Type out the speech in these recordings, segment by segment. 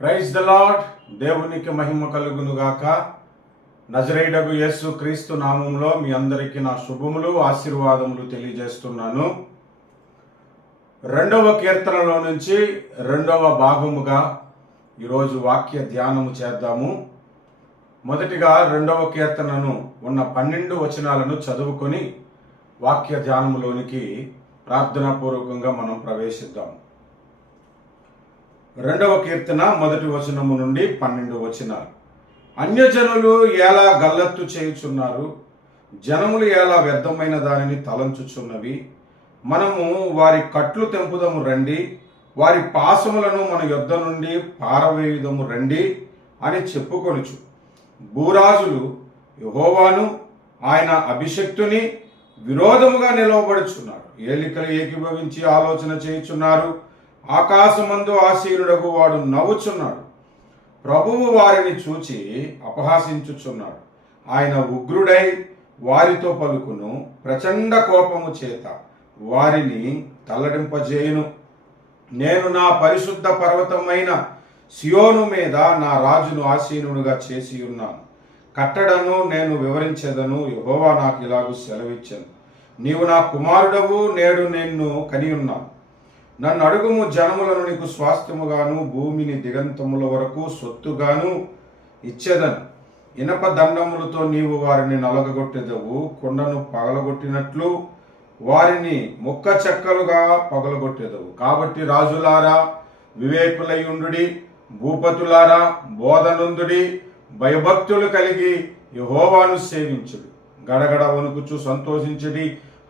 Praise the lord. దేవునికి మహిమ కలుగునుగాక. నజరేయుడగు యేసు క్రీస్తు నామములో మీ అందరికీ నా శుభములు ఆశీర్వాదములు తెలియజేస్తున్నాను. 2వ కీర్తనలో నుంచి 2వ భాగముగా ఈరోజు వాక్య ధ్యానము చేద్దాము. మొదటిగా 2వ కీర్తనను ఉన్న 12 వచనాలను చదువుకొని వాక్య ధ్యానములోనికి ప్రార్థనాపూర్వకంగా మనం ప్రవేశిద్దాం. 2వ కీర్తన మొదటి వచనము నుండి 12 వచనాలు. అన్యజనులు ఎలా గల్లత్తు చేయుచున్నారు, జనములు ఎలా వ్యర్థమైన దానిని తలంచుచున్నవి. మనము వారి కట్లు తెంపుదము రండి, వారి పాశములను మన యొద్ద నుండి పారవేయుదము రండి అని చెప్పుకొనుచు భూరాజులు యెహోవాను ఆయన అభిషక్తుని విరోధముగా నిలవబడుచున్నారు. ఏలికలు ఏకీభవించి ఆలోచన చేయుచున్నారు. ఆకాశమందు ఆసీనుడగు వాడు నవ్వుచున్నాడు. ప్రభువు వారిని చూచి అపహాసించుచున్నాడు. ఆయన ఉగ్రుడై వారితో పలుకును, ప్రచండ కోపము చేత వారిని తల్లడింపజేయును. నేను నా పరిశుద్ధ పర్వతమైన సియోను మీద నా రాజును ఆసీనుడుగా చేసి ఉన్నాను. కట్టడను నేను వివరించెదను. యెహోవా నాకు ఇలాగూ సెలవిచ్చెను, నీవు నా కుమారుడవు, నేడు నిన్ను కనియున్నాను. నన్ను అడుగుము, జనములను నీకు స్వాస్థ్యముగాను భూమిని దిగంతముల వరకు సొత్తుగాను ఇచ్చేదను. ఇనప దండములతో నీవు వారిని నలగగొట్టెదవు. కొండను పగలగొట్టినట్లు వారిని ముక్క చెక్కలుగా పగలగొట్టెదవు. కాబట్టి రాజులారా వివేకులయుండుడి, భూపతులారా బోధనందుడి, భయభక్తులు కలిగి యెహోవాను సేవించుడు. గడగడ వణుకుచు సంతోషించుడి,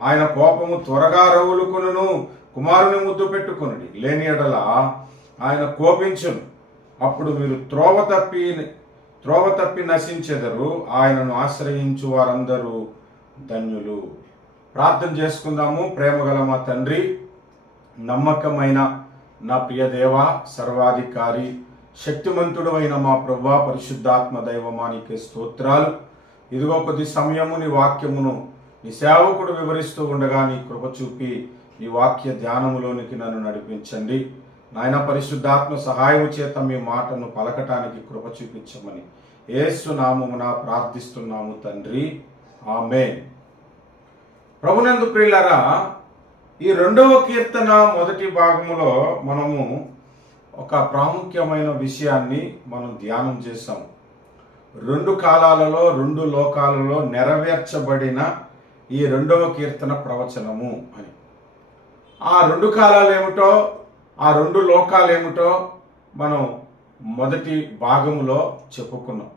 ఆయన కోపము త్వరగా రగులుకొనును. కుమారుని ముద్దు పెట్టుకొనుడి, లేని ఎడల ఆయన కోపించును. అప్పుడు మీరు త్రోవ తప్పి నశించెదరు. ఆయనను ఆశ్రయించు వారందరూ ధన్యులు. ప్రార్థన చేసుకుందాము. ప్రేమగల మా తండ్రి, నమ్మకమైన నా ప్రియ దేవ, సర్వాధికారి, శక్తిమంతుడు అయిన మా ప్రభువా, పరిశుద్ధాత్మ దైవమానికే స్తోత్రాలు. ఇదిగో కొద్ది సమయము నీ వాక్యమును నీ సేవకుడు వివరిస్తూ ఉండగా నీ కృప చూపి ఈ వాక్య ధ్యానములోనికి నన్ను నడిపించండి. నాయన పరిశుద్ధాత్మ సహాయము చేత మీ మాటను పలకటానికి కృప చూపించమని యేసు నామమున ప్రార్థిస్తున్నాము తండ్రి, ఆమేన్. ప్రభునందు ప్రియులారా, ఈ 2వ కీర్తన మొదటి భాగములో మనము ఒక ప్రాముఖ్యమైన విషయాన్ని మనం ధ్యానం చేశాం. 2 కాలాలలో 2 లోకాలలో నెరవేర్చబడిన ఈ 2వ కీర్తన ప్రవచనము అని. ఆ 2 కాలాలు ఏమిటో, ఆ 2 లోకాలు ఏమిటో మనం మొదటి భాగములో చెప్పుకున్నాం.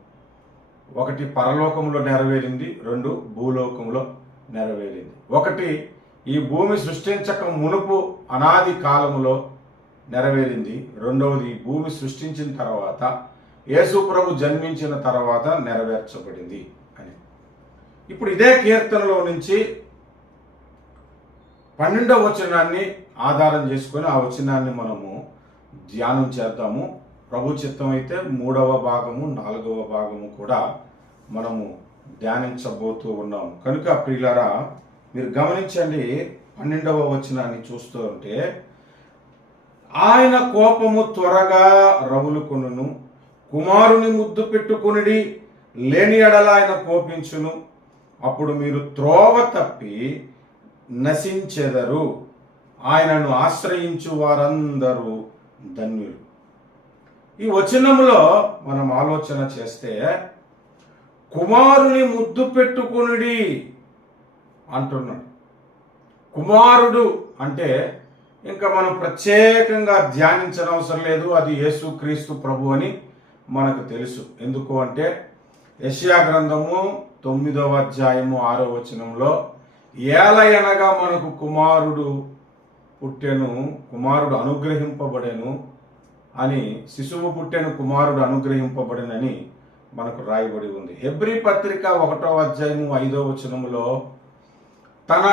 1 పరలోకంలో నెరవేరింది, 2 భూలోకంలో నెరవేరింది. 1 ఈ భూమి సృష్టించక మునుపు అనాది కాలములో నెరవేరింది. 2వది భూమి సృష్టించిన తర్వాత యేసు ప్రభు జన్మించిన తర్వాత నెరవేర్చబడింది అని. ఇప్పుడు ఇదే కీర్తనలో నుంచి 12వ వచనాన్ని ఆధారం చేసుకొని ఆ వచనాన్ని మనము ధ్యానం చేద్దాము. ప్రభు చిత్తం అయితే 3వ భాగము 4వ భాగము కూడా మనము ధ్యానించబోతూ ఉన్నాము. కనుక ప్రియులారా, మీరు గమనించండి. 12వ వచనాన్ని చూస్తూ ఉంటే, ఆయన కోపము త్వరగా రగులుకొనును, కుమారుని ముద్దు పెట్టుకొనుడి, లేని ఎడల ఆయన కోపించును. అప్పుడు మీరు త్రోవ తప్పి నశించెదరు. ఆయనను ఆశ్రయించు వారందరూ ధన్యులు. ఈ వచనములో మనం ఆలోచన చేస్తే, కుమారుని ముద్దు పెట్టుకొనుడి అంటున్నాడు. కుమారుడు అంటే ఇంకా మనం ప్రత్యేకంగా ధ్యానించనవసరం లేదు. అది యేసుక్రీస్తు ప్రభు అని మనకు తెలుసు. ఎందుకు అంటే యెషయా గ్రంథము 9వ అధ్యాయము 6వ వచనంలో, ఏలయనగా మనకు కుమారుడు పుట్టెను, కుమారుడు అనుగ్రహింపబడెను అని, శిశువు పుట్టెను, కుమారుడు అనుగ్రహింపబడెనని మనకు రాయబడి ఉంది. హెబ్రీ పత్రిక 1వ అధ్యాయము 5వ వచనములో, తన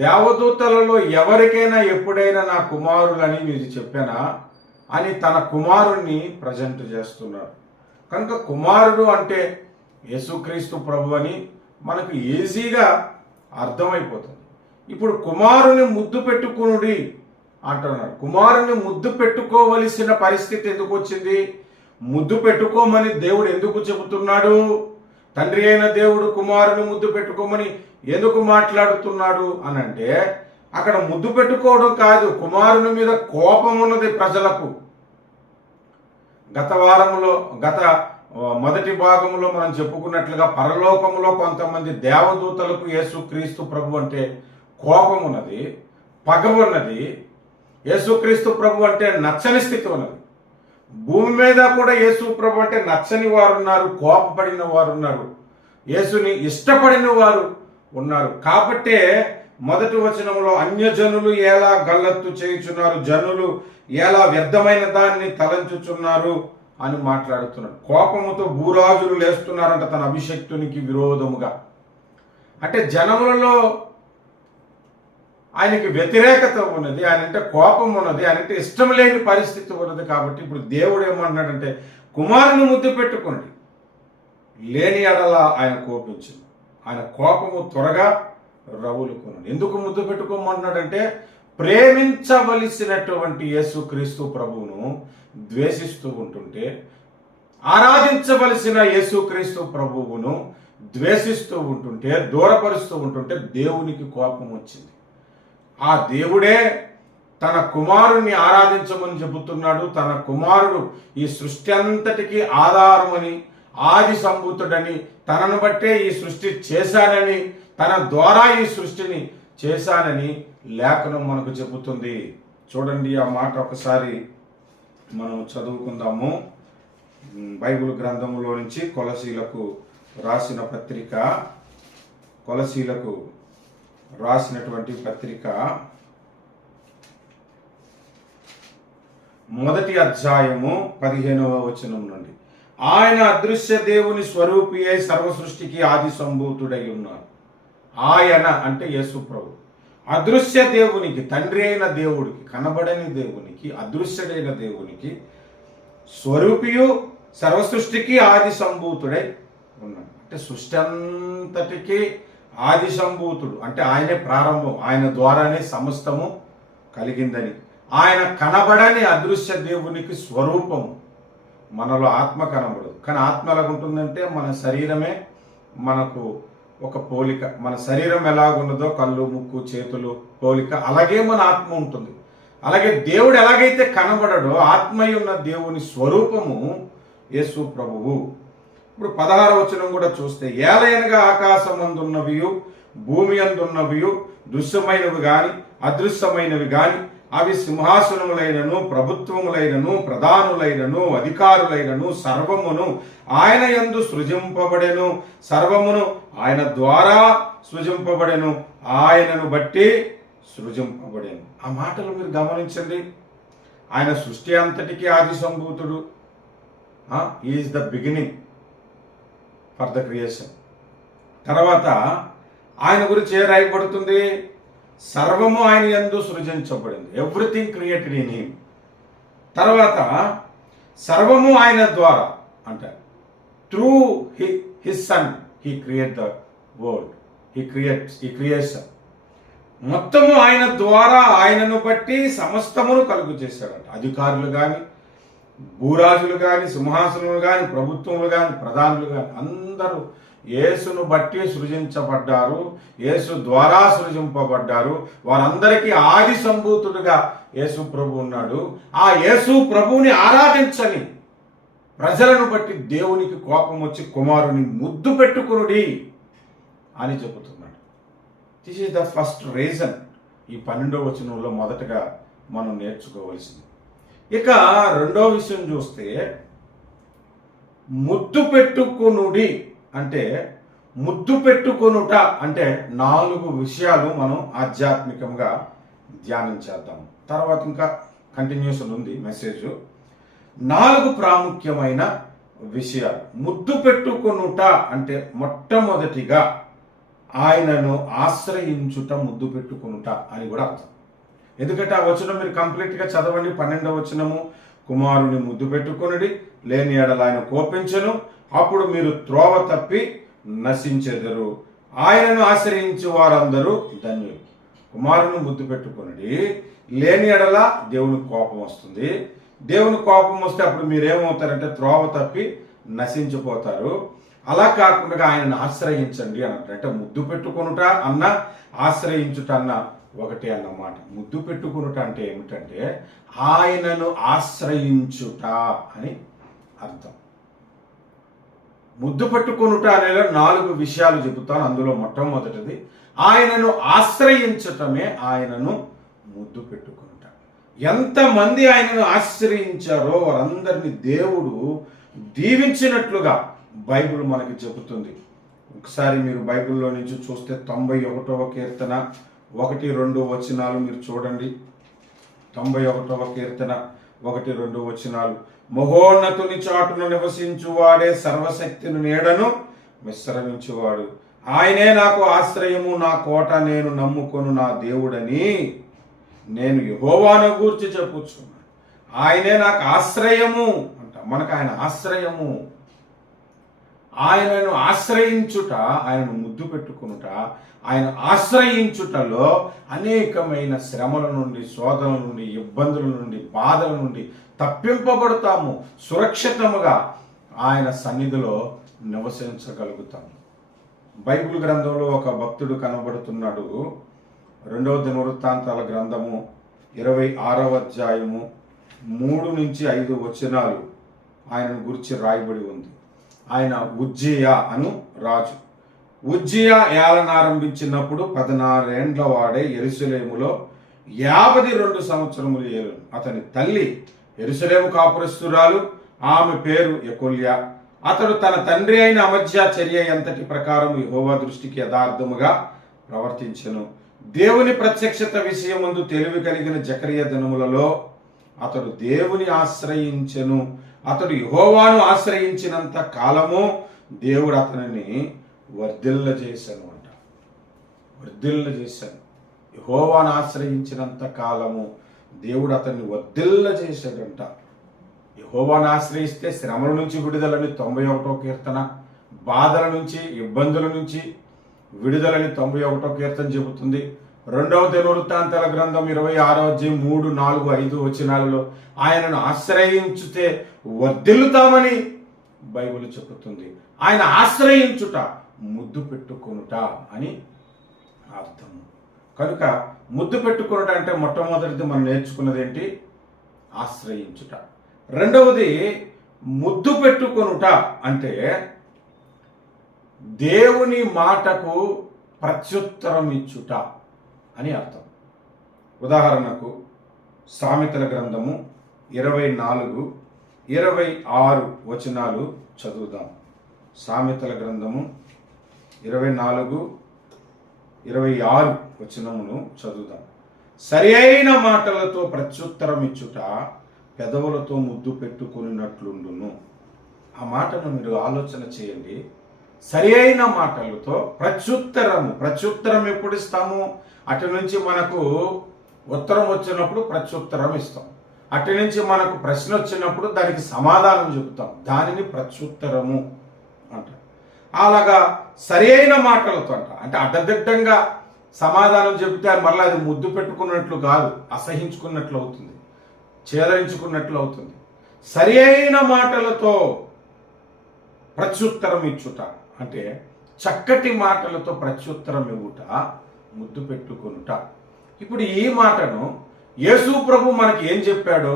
దేవదూతలలో ఎవరికైనా ఎప్పుడైనా నా కుమారులని మీరు చెప్పానా అని తన కుమారుణ్ణి ప్రజెంట్ చేస్తున్నాడు. కనుక కుమారుడు అంటే యేసుక్రీస్తు ప్రభు అని మనకు ఈజీగా అర్థమైపోతుంది. ఇప్పుడు కుమారుని ముద్దు పెట్టుకునుడి అంటున్నాడు. కుమారుని ముద్దు పెట్టుకోవలసిన పరిస్థితి ఎందుకు వచ్చింది? ముద్దు పెట్టుకోమని దేవుడు ఎందుకు చెబుతున్నాడు? తండ్రి అయిన దేవుడు కుమారుని ముద్దు పెట్టుకోమని ఎందుకు మాట్లాడుతున్నాడు అనంటే, అక్కడ ముద్దు పెట్టుకోవడం కాదు, కుమారుని మీద కోపం ఉన్నది ప్రజలకు. గత మొదటి భాగంలో మనం చెప్పుకున్నట్లుగా పరలోకంలో కొంతమంది దేవదూతలకు యేసుక్రీస్తు ప్రభు అంటే కోపం ఉన్నది, పగ ఉన్నది. యేసుక్రీస్తు ప్రభు అంటే నచ్చని స్థితి ఉన్నది. భూమి మీద కూడా యేసు ప్రభు అంటే నచ్చని వారు ఉన్నారు, కోపపడిన వారు ఉన్నారు, యేసుని ఇష్టపడిన వారు ఉన్నారు. కాబట్టే మొదటి వచనంలో అన్యజనులు ఎలా గల్లత్తు చేయుచున్నారు, జనులు ఎలా వ్యర్థమైన దానిని తలంచుచున్నారు అని మాట్లాడుతున్నాడు. కోపముతో భూరాజులు లేస్తున్నారంట తన అభిషక్తునికి విరోధముగా. అంటే జనములలో ఆయనకి వ్యతిరేకత ఉన్నది, ఆయన అంటే కోపం ఉన్నది, ఆయన అంటే ఇష్టం లేని పరిస్థితి ఉన్నది. కాబట్టి ఇప్పుడు దేవుడు ఏమన్నాడంటే, కుమారుని ముద్దు పెట్టుకోండి, లేని ఎడల ఆయన కోపించింది, ఆయన కోపము త్వరగా రవులుకున్నాడు. ఎందుకు ముద్దు పెట్టుకోమన్నాడంటే, ప్రేమించవలసినటువంటి యేసుక్రీస్తు ప్రభువును ద్వేషిస్తూ ఉంటుంటే, ఆరాధించవలసిన యేసుక్రీస్తు ప్రభువును ద్వేషిస్తూ ఉంటుంటే, దూరపరుస్తూ ఉంటుంటే దేవునికి కోపం వచ్చింది. ఆ దేవుడే తన కుమారుణ్ణి ఆరాధించమని చెబుతున్నాడు. తన కుమారుడు ఈ సృష్టి అంతటికీ ఆధారమని, ఆది సంభూతుడని, తనను బట్టే ఈ సృష్టి చేశానని, తన ద్వారా ఈ సృష్టిని చేశానని లేఖనం మనకు చెబుతుంది. చూడండి, ఆ మాట ఒకసారి మనం చదువుకుందాము. బైబిల్ గ్రంథములో నుంచి కొలసీలకు రాసినటువంటి పత్రిక మొదటి అధ్యాయము 15వ వచనం నుండి, ఆయన అదృశ్య దేవుని స్వరూపి అయి సర్వ సృష్టికి ఆది సంభూతుడై ఉన్నారు. ఆయన అంటే యేసు ప్రభు. అదృశ్య దేవునికి, తండ్రి అయిన దేవుడికి, కనబడని దేవునికి, అదృశ్యుడైన దేవునికి స్వరూపియు సర్వ సృష్టికి ఆది సంభూతుడై ఉన్నాడు. అంటే సృష్టి అంతటికి ఆది సంభూతుడు అంటే ఆయనే ప్రారంభం, ఆయన ద్వారానే సమస్తము కలిగిందని. ఆయన కనబడని అదృశ్య దేవునికి స్వరూపము. మనలో ఆత్మ కనబడదు, కానీ ఆత్మ ఎలాగుంటుందంటే మన శరీరమే మనకు ఒక పోలిక. మన శరీరం ఎలాగున్నదో కళ్ళు, ముక్కు, చేతులు పోలిక, అలాగే మన ఆత్మ ఉంటుంది. అలాగే దేవుడు ఎలాగైతే కనబడడో ఆత్మయున్న దేవుని స్వరూపము యేసు ప్రభువు. ఇప్పుడు 16వ వచనం కూడా చూస్తే, ఏలయనగా ఆకాశమందున్నవియు భూమి అందున్నవియు దృశ్యమైనవి గాని అదృశ్యమైనవి గాని అవి సింహాసనములైనను ప్రభుత్వములైనను ప్రధానులైనను అధికారులైనను సర్వమును ఆయన యందు సృజింపబడెను, సర్వమును ఆయన ద్వారా సృజింపబడెను, ఆయనను బట్టి సృజింపబడెను. ఆ మాటలు మీరు గమనించండి. ఆయన సృష్టి అంతటికీ ఆది సంభూతుడు. Is the beginning for the creation. తర్వాత ఆయన గురించి ఏ రాయబడుతుంది? సర్వము ఆయన యందు సృజించబడింది, ఎవ్రీథింగ్ క్రియేటెడ్ ఇన్ హిమ్. తర్వాత సర్వము ఆయన ద్వారా అంటే through his son he create the world, he creation. మొత్తము ఆయన ద్వారా, ఆయనను బట్టి సమస్తమును కలుగు చేశాడంట. అధికారులు కానీ, భూరాజులు కానీ, సింహాసనములు కానీ, ప్రభుత్వములు కానీ, ప్రధానులు కానీ అందరూ యేసును బట్టి సృజించబడ్డారు, యేసు ద్వారా సృజింపబడ్డారు. వారందరికీ ఆది సంభూతుడుగా యేసు ప్రభు ఉన్నాడు. ఆ యేసు ప్రభువుని ఆరాధించని ప్రజలను బట్టి దేవునికి కోపం వచ్చి కుమారుని ముద్దు పెట్టుకునుడి అని చెబుతున్నాడు. This is the first reason. ఈ 12వ వచనంలో మొదటగా మనం నేర్చుకోవలసింది. ఇక రెండో విషయం చూస్తే, ముద్దు పెట్టుకునుడి అంటే, ముద్దు పెట్టుకొనుట అంటే 4 విషయాలు మనం ఆధ్యాత్మికంగా ధ్యానం చేద్దాం. తర్వాత ఇంకా కంటిన్యూషన్ ఉంది మెసేజ్. 4 ప్రాముఖ్యమైన విషయాలు. ముద్దు పెట్టుకొనుట అంటే మొట్టమొదటిగా ఆయనను ఆశ్రయించుట, ముద్దు పెట్టుకొనుట అని కూడా అర్థం. ఎందుకంటే ఆ వచనం మీరు కంప్లీట్గా చదవండి. 12వ వచనము, కుమారుని ముద్దు పెట్టుకొనుడి, లేని ఎడల ఆయన కోపించెను, అప్పుడు మీరు త్రోవ తప్పి నశించెదరు, ఆయనను ఆశ్రయించే వారందరూ ధన్యులు. కుమారుని ముద్దు పెట్టుకుని లేని ఎడల దేవుని కోపం వస్తుంది. దేవుని కోపం వస్తే అప్పుడు మీరేమవుతారంటే త్రోవ తప్పి నశించిపోతారు. అలా కాకుండా ఆయనను ఆశ్రయించండి అన్నట్టు. అంటే ముద్దు పెట్టుకొనుట అన్న ఆశ్రయించుట అన్న ఒకటే అన్నమాట. ముద్దు పెట్టుకొనుట అంటే ఏమిటంటే ఆయనను ఆశ్రయించుట అని అర్థం. ముద్దు పెట్టుకొనుట అనే 4 విషయాలు చెబుతాను. అందులో మొట్టమొదటిది ఆయనను ఆశ్రయించటమే ఆయనను ముద్దు పెట్టుకొనుట. ఎంతమంది ఆయనను ఆశ్రయించారో వారందరినీ దేవుడు దీవించినట్లుగా బైబిల్ మనకి చెబుతుంది. ఒకసారి మీరు బైబిల్లో నుంచి చూస్తే 91వ కీర్తన 1-2 వచనాలు మీరు చూడండి. 91వ కీర్తన 1-2 వచనాలు. మహోన్నతుని చాటును నివసించువాడే సర్వశక్తిని నీడను విశ్రమించువాడు. ఆయనే నాకు ఆశ్రయము, నా కోట, నేను నమ్ముకొను నా దేవుడని నేను యెహోవాను గూర్చి చెప్పుచున్నాను. ఆయనే నాకు ఆశ్రయము అంట. మనకు ఆయన ఆశ్రయము. ఆయనను ఆశ్రయించుట, ఆయనను ముద్దు పెట్టుకునుట, ఆయన ఆశ్రయించుటలో అనేకమైన శ్రమల నుండి, శోధనల నుండి, ఇబ్బందుల నుండి, బాధల నుండి తప్పింపబడతాము. సురక్షితముగా ఆయన సన్నిధిలో నివసించగలుగుతాము. బైబిల్ గ్రంథంలో ఒక భక్తుడు కనబడుతున్నాడు. 2వ దినవృత్తాంతాల గ్రంథము 26వ అధ్యాయము 3-5 వచనాలు ఆయనను గురించి రాయబడి ఉంది. ఆయన ఉజ్జియా అను రాజు. ఉజ్జియా ఏలనారంభించినప్పుడు 16 ఏండ్ల వాడే యెరూషలేములో 52 సంవత్సరములు ఏలును. అతని తల్లి యెరూషలేము కాపురస్తురాలు, ఆమె పేరు యెకొల్యా. అతడు తన తండ్రి అయిన అమజ్యా చర్య ఎంతటి ప్రకారం యెహోవా దృష్టికి యథార్థముగా ప్రవర్తించెను. దేవుని ప్రత్యక్షత విషయమందు తెలివి కలిగిన జకరియా దినములలో అతడు దేవుని ఆశ్రయించెను. అతడు యెహోవాను ఆశ్రయించినంత కాలము దేవుడు అతనిని వర్ధిల్ల చేశాను అంట. వర్ధిల్ల చేశాను. యెహోవాను ఆశ్రయించినంత కాలము దేవుడు అతన్ని వర్ధిల్ల చేశాడంట. యెహోవాను ఆశ్రయిస్తే శ్రమల నుంచి విడుదలని 91వ కీర్తన, బాధల నుంచి, ఇబ్బందుల నుంచి విడుదలని 91వ కీర్తన చెబుతుంది. 2వ దినవృత్తాంతాల గ్రంథం 26వ అధ్యాయం 3, 4, 5 వచనాలలో ఆయనను ఆశ్రయించుతే వర్ధిల్లుతామని బైబిల్ చెబుతుంది. ఆయన ఆశ్రయించుట ముద్దు పెట్టుకొనుట అని అర్థము. కనుక ముద్దు పెట్టుకొనుట అంటే మొట్టమొదటిది మనం నేర్చుకున్నది ఏంటి? ఆశ్రయించుట. రెండవది ముద్దు పెట్టుకొనుట అంటే దేవుని మాటకు ప్రత్యుత్తరం ఇచ్చుట అని అర్థం. ఉదాహరణకు సామెతల గ్రంథము 24, 26 వచనాలు చదువుదాం. సామెతల గ్రంథము 24, 26 వచనమును చదువుదాం. సరి అయిన మాటలతో ప్రత్యుత్తరం ఇచ్చుట పెదవులతో ముద్దు పెట్టుకున్నట్లుండును. ఆ మాటను మీరు ఆలోచన చేయండి. సరి అయిన మాటలతో ప్రత్యుత్తరం ఎప్పుడు ఇస్తాము? అటు నుంచి మనకు ఉత్తరం వచ్చినప్పుడు ప్రత్యుత్తరం ఇస్తాం. అటు నుంచి మనకు ప్రశ్న వచ్చినప్పుడు దానికి సమాధానం చెబుతాం. దానిని ప్రత్యుత్తరము అంటారు. అలాగా సరి అయిన మాటలతో అంటే అడ్డదిడ్డంగా సమాధానం చెబితే మళ్ళీ అది ముద్దు పెట్టుకున్నట్లు కాదు, అసహించుకున్నట్లు అవుతుంది, ఛేదరించుకున్నట్లు అవుతుంది. సరి అయిన మాటలతో ప్రత్యుత్తరం ఇచ్చుట అంటే చక్కటి మాటలతో ప్రత్యుత్తరం ఇవ్వుట, ముద్దు పెట్టుకొనుట. ఇప్పుడు ఈ మాటను యేసు ప్రభు మనకి ఏం చెప్పాడో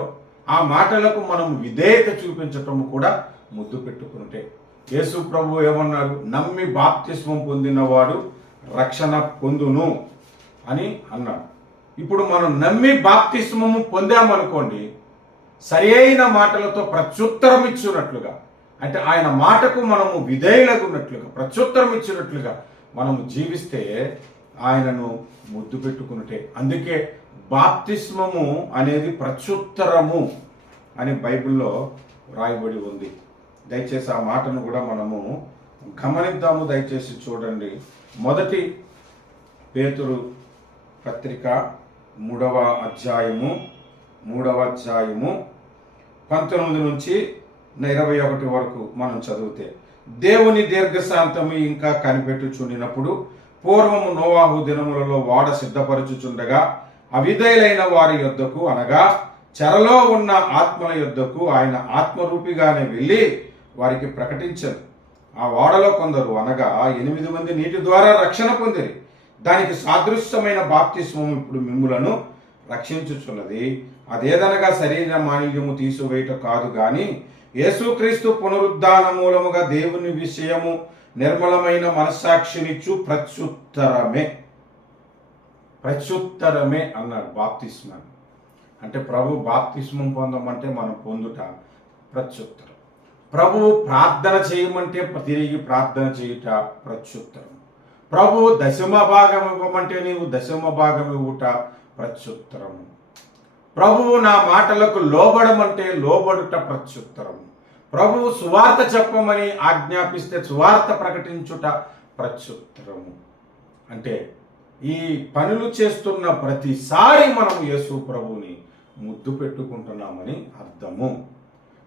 ఆ మాటలకు మనం విధేయత చూపించటం కూడా ముద్దు పెట్టుకునుటే. యేసు ప్రభు ఏమన్నాడు? నమ్మి బాప్తిస్మం పొందినవాడు రక్షణ పొందును అని అన్నాడు. ఇప్పుడు మనం నమ్మి బాప్తిస్మము పొందామనుకోండి, సరి అయిన మాటలతో ప్రత్యుత్తరం ఇచ్చినట్లుగా, అంటే ఆయన మాటకు మనము విధేయులగున్నట్లుగా, ప్రత్యుత్తరం ఇచ్చినట్లుగా మనము జీవిస్తే ఆయనను ముద్దు పెట్టుకున్నట్టే. అందుకే బాప్తిస్మము అనేది ప్రత్యుత్తరము అని బైబిల్లో రాయబడి ఉంది. దయచేసి ఆ మాటను కూడా మనము గమనిద్దాము. దయచేసి చూడండి. 1 పేతురు పత్రిక 3వ అధ్యాయము 19 నుంచి 21 వరకు మనం చదివితే, దేవుని దీర్ఘశాంతము ఇంకా కనిపెట్టుచుండినప్పుడు పూర్వము నోవాహు దినములలో వాడ సిద్ధపరచుచుండగా అవిధేయులైన వారి యొద్దకు అనగా చెరలో ఉన్న ఆత్మల యొద్దకు ఆయన ఆత్మరూపిగానే వెళ్ళి వారికి ప్రకటించను. ఆ వాడలో కొందరు అనగా 8 మంది నీటి ద్వారా రక్షణ పొందిరి. దానికి సాదృశ్యమైన బాప్తిస్మము ఇప్పుడు మిమ్ములను రక్షించుచున్నది. అదేదనగా శరీర మాలిన్యము తీసివేయట కాదు గాని యేసుక్రీస్తు పునరుద్ధాన మూలముగా దేవుని విషయము నిర్మలమైన మనస్సాక్షినిచ్చు ప్రత్యుత్తరమే అన్నాడు బాప్తిస్మాన్ని. అంటే ప్రభు బాప్తిస్మం పొందమంటే మనం పొందుట ప్రత్యుత్తరం. ప్రభువు ప్రార్థన చేయమంటే తిరిగి ప్రార్థన చేయుట ప్రత్యుత్తరం. ప్రభువు దశమ భాగం ఇవ్వమంటే నీవు దశమ భాగం ఇవ్వుట ప్రత్యుత్తరము. ప్రభువు నా మాటలకు లోబడమంటే లోబడుట ప్రత్యుత్తరము. ప్రభువు సువార్త చెప్పమని ఆజ్ఞాపిస్తే సువార్త ప్రకటించుట ప్రత్యుత్తరము. అంటే ఈ పనులు చేస్తున్న ప్రతిసారి మనం యేసు ప్రభువుని ముద్దు పెట్టుకుంటున్నామని అర్థము.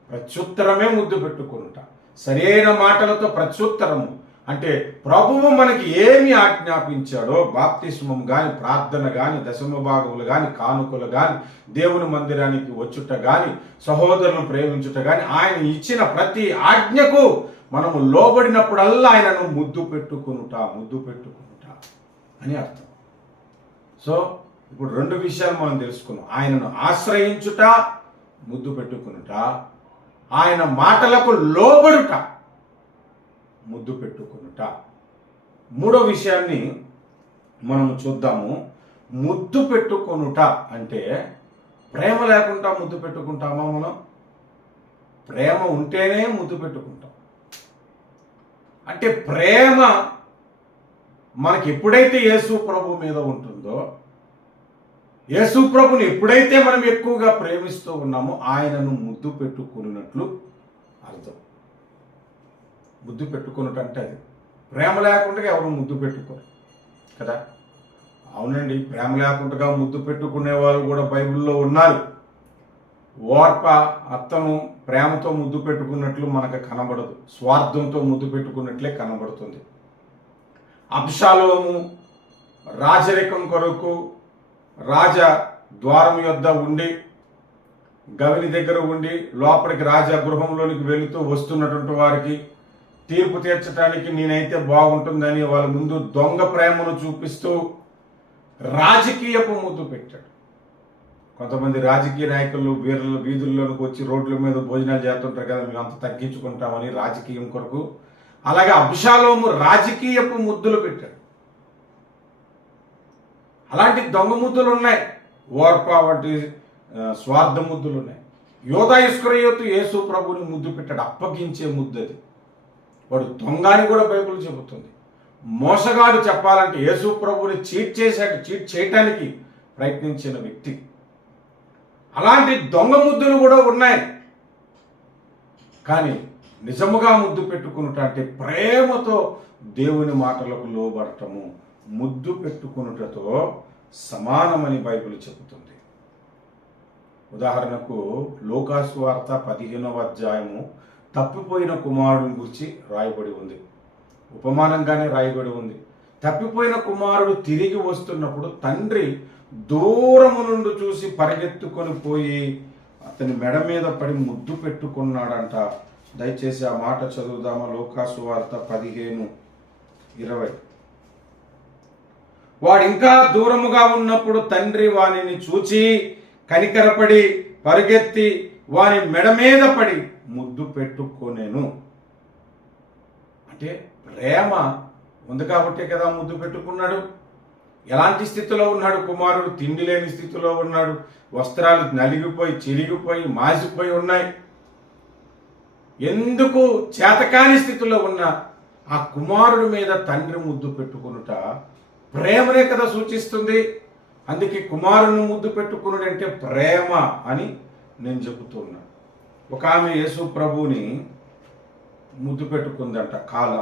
ప్రత్యుత్తరమే ముద్దు పెట్టుకుంటా. సరైన మాటలతో ప్రత్యుత్తరము అంటే ప్రభువు మనకి ఏమి ఆజ్ఞాపించాడో బాప్తిస్మం కానీ, ప్రార్థన కానీ, దశమ భాగములు కానీ, కానుకలు కానీ, దేవుని మందిరానికి వచ్చుట కానీ, సహోదరులను ప్రేమించుట కానీ, ఆయన ఇచ్చిన ప్రతి ఆజ్ఞకు మనము లోబడినప్పుడల్లా ఆయనను ముద్దు పెట్టుకునుట అని అర్థం. సో ఇప్పుడు 2 విషయాలు మనం తెలుసుకున్నాం. ఆయనను ఆశ్రయించుట, ముద్దు పెట్టుకునుట, ఆయన మాటలకు లోబడుట, ముద్దు పెట్టుకునుట. 3వ విషయాన్ని మనం చూద్దాము. ముద్దు పెట్టుకొనుట అంటే ప్రేమ లేకుండా ముద్దు పెట్టుకుంటామా? మనం ప్రేమ ఉంటేనే ముద్దు పెట్టుకుంటాం. అంటే ప్రేమ మనకి ఎప్పుడైతే యేసు ప్రభు మీద ఉంటుందో, యేసు ప్రభుని ఎప్పుడైతే మనం ఎక్కువగా ప్రేమిస్తూ ఉన్నామో ఆయనను ముద్దు పెట్టుకున్నట్లు అర్థం. ముద్దు పెట్టుకున్నట్టు అంటే అది ప్రేమ లేకుండా ఎవరు ముద్దు పెట్టుకోరు కదా. అవునండి, ప్రేమ లేకుండా ముద్దు పెట్టుకునే వాళ్ళు కూడా బైబిల్లో ఉన్నారు. ఓర్ప అత్తను ప్రేమతో ముద్దు పెట్టుకున్నట్లు మనకు కనబడదు, స్వార్థంతో ముద్దు పెట్టుకున్నట్లే కనబడుతుంది. అబ్షాలోము రాజరికం కొరకు రాజ ద్వారం యొద్ద ఉండి, గవిని దగ్గర ఉండి లోపలికి రాజా గృహంలోనికి వెళుతూ వస్తున్నటువంటి వారికి తీర్పు తీర్చడానికి నేనైతే బాగుంటుందని వాళ్ళ ముందు దొంగ ప్రేమను చూపిస్తూ రాజకీయపు ముద్దు పెట్టాడు. కొంతమంది రాజకీయ నాయకులు వీధుల్లోకి వచ్చి రోడ్ల మీద భోజనాలు చేస్తుంటారు కదా, మేము అంత తగ్గించుకుంటామని రాజకీయం కొరకు. అలాగే అబ్షాలోము రాజకీయపు ముద్దులు పెట్టాడు. అలాంటి దొంగ ముద్దులు ఉన్నాయి, ఓర్ప వంటి స్వార్థ ముద్దులు ఉన్నాయి. యోధా ఇస్కరియోతు యేసు ప్రభుని ముద్దు పెట్టాడు, అప్పగించే ముద్దు అది. వాడు దొంగ అని కూడా బైబిల్ చెబుతుంది. మోసగాడు చెప్పాలంటే యేసు ప్రభుని చీట్ చేయటానికి ప్రయత్నించిన వ్యక్తి. అలాంటి దొంగ ముద్దులు కూడా ఉన్నాయి. కానీ నిజముగా ముద్దు పెట్టుకునుట అంటే ప్రేమతో దేవుని మాటలకు లోబడటము ముద్దు పెట్టుకునుటతో సమానమని బైబిల్ చెబుతుంది. ఉదాహరణకు లూకాసు వార్త 15వ అధ్యాయము తప్పిపోయిన కుమారుని గురించి రాయబడి ఉంది. ఉపమానంగానే రాయబడి ఉంది. తప్పిపోయిన కుమారుడు తిరిగి వస్తున్నప్పుడు తండ్రి దూరము నుండి చూసి పరిగెత్తుకొని పోయి అతని మెడ మీద పడి ముద్దు పెట్టుకున్నాడంట. దయచేసి ఆ మాట చదువుదామా? లూకాసు వార్త 15:20. వాడు ఇంకా దూరముగా ఉన్నప్పుడు తండ్రి వానిని చూచి కనికరపడి పరిగెత్తి వాని మెడ మీద పడి ముద్దు పెట్టుకోనేను. అంటే ప్రేమ ఉంది కాబట్టే కదా ముద్దు పెట్టుకున్నాడు. ఎలాంటి స్థితిలో ఉన్నాడు కుమారుడు? తిండి లేని స్థితిలో ఉన్నాడు. వస్త్రాలు నలిగిపోయి చిరిగిపోయి మాసిపోయి ఉన్నాయి. ఎందుకు చేతకాని స్థితిలో ఉన్న ఆ కుమారుడి మీద తండ్రి ముద్దు పెట్టుకునుట ప్రేమనే కదా సూచిస్తుంది. అందుకే కుమారుని ముద్దు పెట్టుకునుడంటే ప్రేమ అని నేను చెబుతున్నా. ఒక ఆమె యేసు ప్రభువుని ముద్దు పెట్టుకుందంట,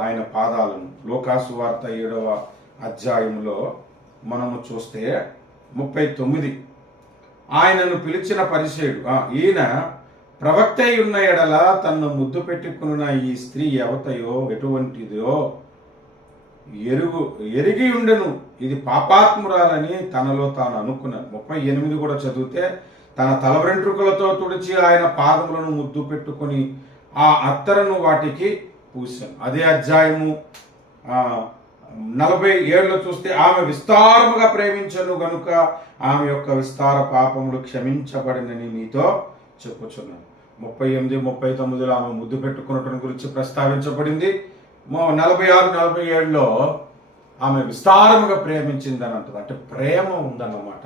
ఆయన పాదాలను. లూకాసు వార్త 7వ అధ్యాయంలో మనము చూస్తే 39. ఆయనను పిలిచిన పరిసయ్యుడు, ఈయన ప్రవక్త అయి ఉన్న ఎడల తన్ను ముద్దు పెట్టుకున్న ఈ స్త్రీ ఎవతయో ఎటువంటిదో ఎరిగి ఉండెను ఇది పాపాత్మురాలని తనలో తాను అనుకున్నాను. 38 కూడా చదివితే, తన తల వెంట్రుకలతో తుడిచి ఆయన పాదములను ముద్దు పెట్టుకొని ఆ అత్తరును వాటికి పూశాను. అదే అధ్యాయము 47లో చూస్తే, ఆమె విస్తారముగా ప్రేమించను గనుక ఆమె యొక్క విస్తార పాపములు క్షమించబడినని నీతో చెప్పుచున్నాను. 38, 39లో ఆమె ముద్దు పెట్టుకున్నటువంటి గురించి ప్రస్తావించబడింది. 46, 47లో ఆమె విస్తారముగా ప్రేమించిందని అంటుంది. అంటే ప్రేమ ఉందన్నమాట.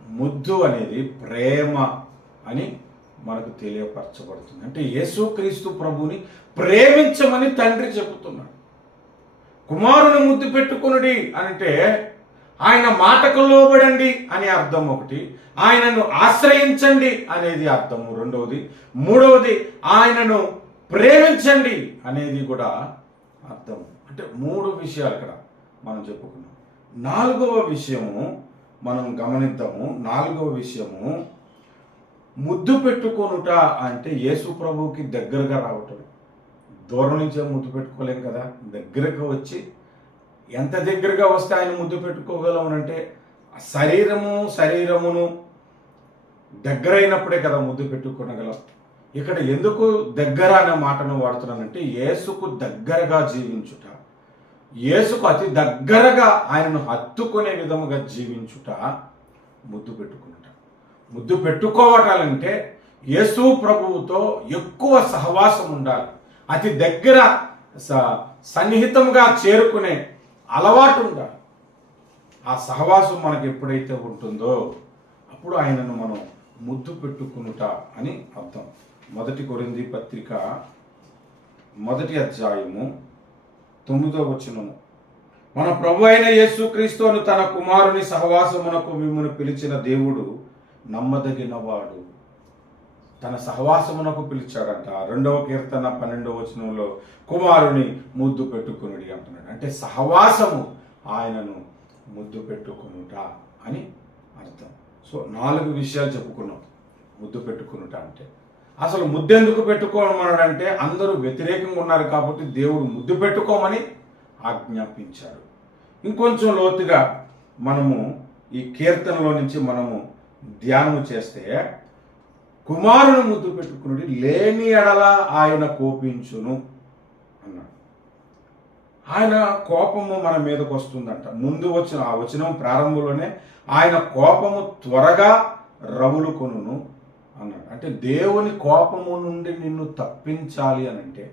ముద్దు అనేది ప్రేమ అని మనకు తెలియపరచబడుతుంది. అంటే యేసుక్రీస్తు ప్రభుని ప్రేమించమని తండ్రి చెబుతున్నాడు. కుమారుని ముద్దు పెట్టుకునుడి అంటే ఆయన మాటకు లోబడండి అని అర్థం ఒకటి, ఆయనను ఆశ్రయించండి అనేది అర్థము రెండవది, మూడవది ఆయనను ప్రేమించండి అనేది కూడా అర్థం. అంటే 3 విషయాలు ఇక్కడ మనం చెప్పుకున్నాం. 4వ విషయము మనం గమనిద్దాము. 4వ విషయము ముద్దు పెట్టుకొనుట అంటే యేసు ప్రభువుకి దగ్గరగా రావటం. దూరం నుంచే ముద్దు పెట్టుకోలేం కదా, దగ్గరగా వచ్చి, ఎంత దగ్గరగా వస్తే ఆయన ముద్దు పెట్టుకోగలమనంటే శరీరమును దగ్గరైనప్పుడే కదా ముద్దు పెట్టుకోగలం. ఇక్కడ ఎందుకు దగ్గర అనే మాటను వాడుతున్నానంటే, యేసుకు దగ్గరగా జీవించుట, యేసుకు అతి దగ్గరగా ఆయనను హత్తుకునే విధముగా జీవించుట ముద్దు పెట్టుకునుట. ముద్దు పెట్టుకోవటాలంటే యేసు ప్రభువుతో ఎక్కువ సహవాసం ఉండాలి, అతి దగ్గర సన్నిహితంగా చేరుకునే అలవాటు ఉండాలి. ఆ సహవాసం మనకు ఎప్పుడైతే ఉంటుందో అప్పుడు ఆయనను మనం ముద్దు పెట్టుకునుట అని అర్థం. 1 కొరింథీ పత్రిక 1వ అధ్యాయము 9వ వచనము, మన ప్రభు అయిన యేసుక్రీస్తును తన కుమారుని సహవాసమునకు మిమ్మును పిలిచిన దేవుడు నమ్మదగినవాడు. తన సహవాసమునకు పిలిచాడంట. 2వ కీర్తన 12వ వచనంలో కుమారుని ముద్దు పెట్టుకునుడి అంటున్నాడు. అంటే సహవాసము ఆయనను ముద్దు పెట్టుకునుట అని అర్థం. సో 4 విషయాలు చెప్పుకున్నాం ముద్దు పెట్టుకునుట అంటే. అసలు ముద్దెందుకు పెట్టుకోమన్నాడంటే, అందరూ వ్యతిరేకంగా ఉన్నారు కాబట్టి దేవుడు ముద్దు పెట్టుకోమని ఆజ్ఞాపించాడు. ఇంకొంచెం లోతుగా మనము ఈ కీర్తనలో నుంచి మనము ధ్యానం చేస్తే, కుమారుని ముద్దు పెట్టుకునుడి లేని ఎడల ఆయన కోపించును అన్నాడు. ఆయన కోపము మన మీదకు వస్తుందంట. ముందు వచ్చిన ఆ వచనం ప్రారంభంలోనే ఆయన కోపము త్వరగా రగులుకొనును అన్నాడు. అంటే దేవుని కోపము నుండి నిన్ను తప్పించాలి అని అంటే,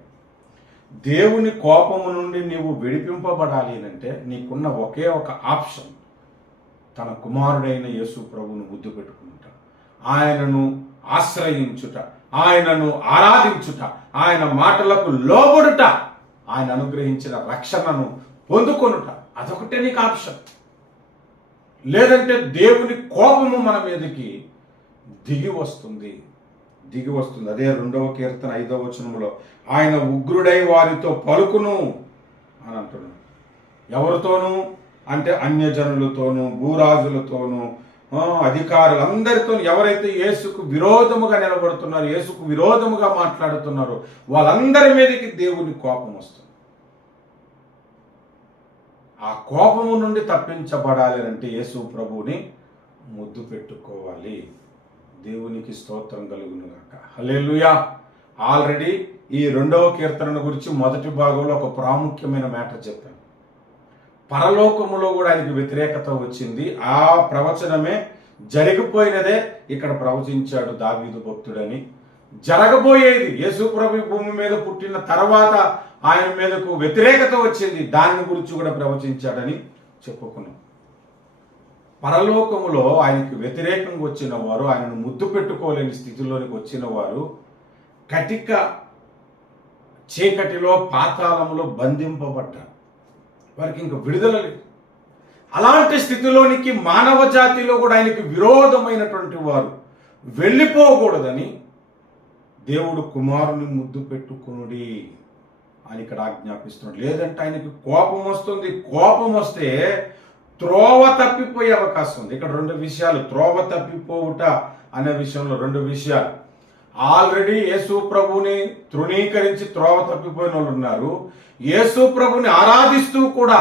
దేవుని కోపము నుండి నీవు విడిపింపబడాలి అని అంటే, నీకున్న ఒకే ఒక ఆప్షన్ తన కుమారుడైన యేసు ప్రభువును ముద్దు పెట్టుకుంట, ఆయనను ఆశ్రయించుట, ఆయనను ఆరాధించుట, ఆయన మాటలకు లోబడుట, ఆయన అనుగ్రహించిన రక్షణను పొందుకొనుట. అదొకటే నీకు ఆప్షన్. లేదంటే దేవుని కోపము మన మీదకి దిగి వస్తుంది. అదే 2వ కీర్తన 5వ వచనంలో, ఆయన ఉగ్రుడై వారితో పలుకును అని అంటున్నాడు. ఎవరితోనూ అంటే అన్యజనులతోనూ, భూరాజులతోనూ, అధికారులందరితో, ఎవరైతే యేసుకు విరోధముగా నిలబడుతున్నారో, యేసుకు విరోధముగా మాట్లాడుతున్నారో వాళ్ళందరి మీదకి దేవుని కోపం వస్తుంది. ఆ కోపము నుండి తప్పించబడాలి అంటే యేసు ప్రభువుని ముద్దు పెట్టుకోవాలి. దేవునికి స్తోత్రం కలుగును గాక. హల్లెలూయా. ఆల్రెడీ ఈ 2వ కీర్తన గురించి మొదటి భాగంలో ఒక ప్రాముఖ్యమైన మ్యాటర్ చెప్పాను. పరలోకములో కూడా ఆయనకి వ్యతిరేకత వచ్చింది. ఆ ప్రవచనమే జరిగిపోయినదే ఇక్కడ ప్రవచించాడు దావీదు భక్తుడని. జరగబోయేది, యేసు ప్రభు భూమి మీద పుట్టిన తర్వాత ఆయన మీదకు వ్యతిరేకత వచ్చింది, దాని గురించి కూడా ప్రవచించాడని చెప్పుకున్నాం. పరలోకములో ఆయనకు వ్యతిరేకంగా వచ్చిన వారు, ఆయనను ముద్దు పెట్టుకోలేని స్థితిలోనికి వచ్చిన వారు కటిక చీకటిలో, పాతాళంలో బంధింపబడ్డారు. వారికి ఇంకా విడుదల లేదు. అలాంటి స్థితిలోనికి మానవ జాతిలో కూడా ఆయనకి విరోధమైనటువంటి వారు వెళ్ళిపోకూడదని దేవుడు కుమారుని ముద్దు పెట్టుకునుడి అని ఇక్కడ ఆజ్ఞాపిస్తున్నాడు. లేదంటే ఆయనకి కోపం వస్తుంది. కోపం వస్తే త్రోవ తప్పిపోయే అవకాశం ఉంది. ఇక్కడ 2 విషయాలు, త్రోవ తప్పిపోవుట అనే విషయంలో 2 విషయాలు. ఆల్రెడీ యేసు ప్రభుని తృణీకరించి త్రోవ తప్పిపోయిన వాళ్ళు ఉన్నారు. యేసు ప్రభుని ఆరాధిస్తూ కూడా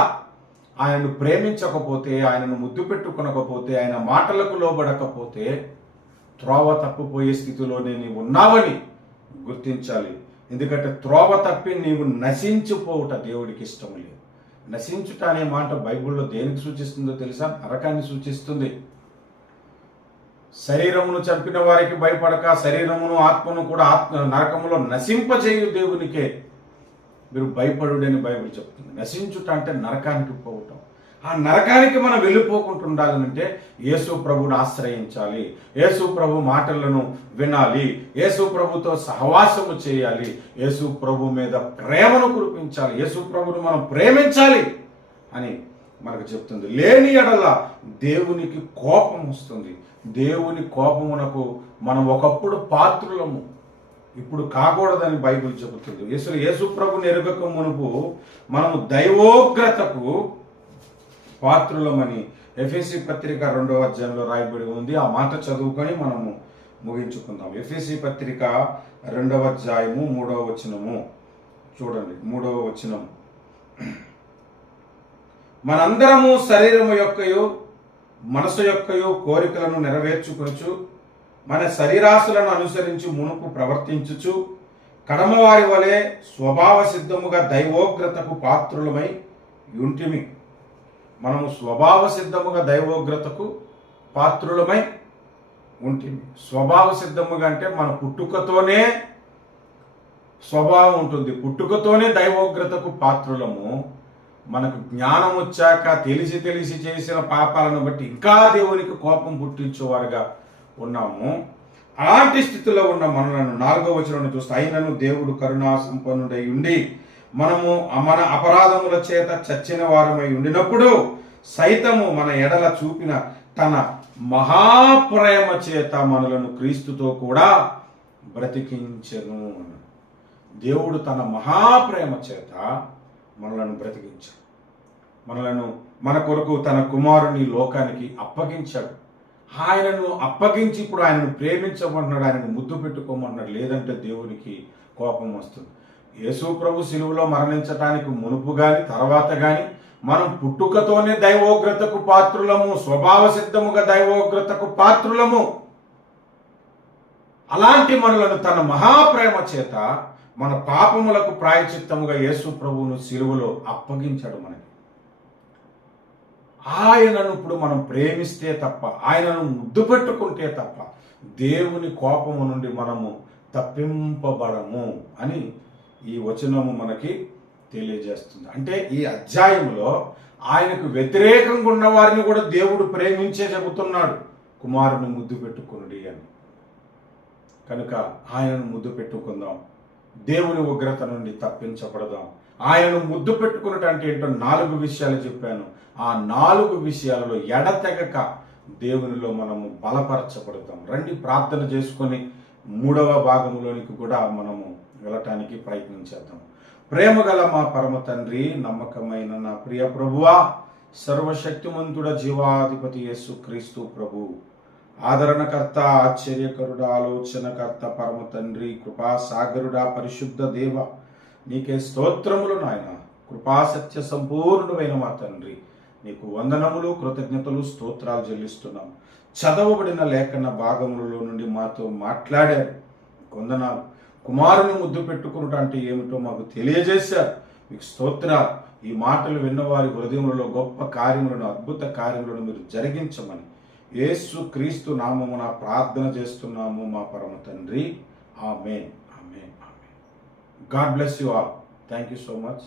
ఆయనను ప్రేమించకపోతే, ఆయనను ముద్దు పెట్టుకొనకపోతే, ఆయన మాటలకు లోబడకపోతే త్రోవ తప్పిపోయే స్థితిలోనే నీవు ఉన్నావని గుర్తించాలి. ఎందుకంటే త్రోవ తప్పి నీవు నశించిపోవుట దేవుడికి ఇష్టం లేదు. నశించుట అనే మాట బైబిల్లో దేనికి సూచిస్తుందో తెలుసా? నరకాన్ని సూచిస్తుంది. శరీరమును చంపిన వారికి భయపడక శరీరమును ఆత్మను కూడా నరకములో నశింపజేయు దేవునికే మీరు భయపడుడని బైబిల్ చెప్తుంది. నశించుట అంటే నరకానికి పోవటం. ఆ నరకానికి మనం వెళ్ళిపోకుండా ఉండాలంటే యేసు ప్రభుని ఆశ్రయించాలి, యేసు ప్రభు మాటలను వినాలి, యేసు ప్రభుతో సహవాసము చేయాలి, యేసు ప్రభు మీద ప్రేమను కురిపించాలి, యేసు ప్రభుని మనం ప్రేమించాలి అని మనకు చెప్తుంది. లేని ఎడల దేవునికి కోపం వస్తుంది. దేవుని కోపమునకు మనం ఒకప్పుడు పాత్రులము, ఇప్పుడు కాకూడదని బైబిల్ చెబుతుంది. యేసు ప్రభుని ఎరుగక మునుపు మనము దైవోగ్రతకు పాత్రులమని ఎఫెసీ పత్రిక 2వ అధ్యాయంలో రాయబడి ఉంది. ఆ మాట చదువుకొని మనము ముగించుకుందాం. ఎఫెసీ పత్రిక 2వ అధ్యాయము 3వ వచనము చూడండి. 3వ వచనం, మనందరము శరీరము యొక్కయు మనసు యొక్కయు కోరికలను నెరవేర్చుకొనుచు మన శరీరాశులను అనుసరించి మునుపు ప్రవర్తించుచు కడమవారి వలె స్వభావ సిద్ధముగా దైవోగ్రతకు పాత్రులమై యుంటిమి. మనము స్వభావ సిద్ధముగా దైవోగ్రతకు పాత్రులమై ఉంటుంది. స్వభావ సిద్ధముగా అంటే మన పుట్టుకతోనే స్వభావం ఉంటుంది, పుట్టుకతోనే దైవోగ్రతకు పాత్రులము. మనకు జ్ఞానం వచ్చాక తెలిసి చేసిన పాపాలను బట్టి ఇంకా దేవునికి కోపం పుట్టించేవారుగా ఉన్నాము. అలాంటి స్థితిలో ఉన్న మనలను 4వ వచనం చూస్తే, అయినను దేవుడు కరుణా సంపన్నుడై ఉండి మనము మన అపరాధముల చేత చచ్చిన వారమై ఉండినప్పుడు సైతము మన ఎడల చూపిన తన మహాప్రేమ చేత మనలను క్రీస్తుతో కూడా బ్రతికించెను. దేవుడు తన మహాప్రేమ చేత మనలను బ్రతికించాడు. మన కొరకు తన కుమారుని లోకానికి అప్పగించాడు. ఆయనను అప్పగించి ఇప్పుడు ఆయనను ప్రేమించమన్నాడు, ఆయనను ముద్దు పెట్టుకోమన్నాడు. లేదంటే దేవునికి కోపం వస్తుంది. యేసు ప్రభు శిలువలో మరణించటానికి మునుపు గాని తర్వాత గాని మనం పుట్టుకతోనే దైవోగ్రతకు పాత్రులము, స్వభావ సిద్ధముగా దైవోగ్రతకు పాత్రులము. అలాంటి మనలను తన మహాప్రేమ చేత మన పాపములకు ప్రాయచిత్తముగా యేసు ప్రభువును శిలువలో అప్పగించాడు మనకి. ఆయనను ఇప్పుడు మనం ప్రేమిస్తే తప్ప, ఆయనను ముద్దు పెట్టుకుంటే తప్ప దేవుని కోపము నుండి మనము తప్పింపబడము అని ఈ వచనము మనకి తెలియజేస్తుంది. అంటే ఈ అధ్యాయంలో ఆయనకు వ్యతిరేకంగా ఉన్న వారిని కూడా దేవుడు ప్రేమించే చెబుతున్నాడు, కుమారుని ముద్దు పెట్టుకునుడి అని. కనుక ఆయనను ముద్దు పెట్టుకుందాం, దేవుని ఉగ్రత నుండి తప్పించబడదాం. ఆయనను ముద్దు పెట్టుకున్నట్టు ఏంటో 4 విషయాలు చెప్పాను. ఆ 4 విషయాలలో ఎడతెగక దేవునిలో మనము బలపరచబడతాం. రండి ప్రార్థన చేసుకొని 3వ భాగంలోనికి కూడా మనము వెళ్ళటానికి ప్రయత్నం చేద్దాం. ప్రేమగల మా పరమ తండ్రి, నమ్మకమైన నా ప్రియ ప్రభువా, సర్వశక్తిమంతుడ జీవాధిపతి యేసు క్రీస్తు ప్రభు, ఆదరణకర్త, ఆశ్చర్యకరుడ, ఆలోచనకర్త, పరమ తండ్రి, కృపాసాగరుడా, పరిశుద్ధ దేవ, నీకే స్తోత్రములు నాయన. కృపాసత్య సంపూర్ణమైన మా తండ్రి, నీకు వందనములు, కృతజ్ఞతలు, స్తోత్రాలు చెల్లిస్తున్నాం. చదవబడిన లేఖన భాగములలో నుండి మాతో మాట్లాడారు, వందనాలు. కుమారుని ముద్దు పెట్టుకున్నట అంటే ఏమిటో మాకు తెలియజేశారు, మీకు స్తోత్రాలు. ఈ మాటలు విన్నవారి హృదయములలో గొప్ప కార్యములను, అద్భుత కార్యములను మీరు జరిగించమని యేసు క్రీస్తు నామమున ప్రార్థన చేస్తున్నాము మా పరమ తండ్రి. ఆమేన్, ఆమేన్, ఆమేన్. God bless you all. Thank you so much.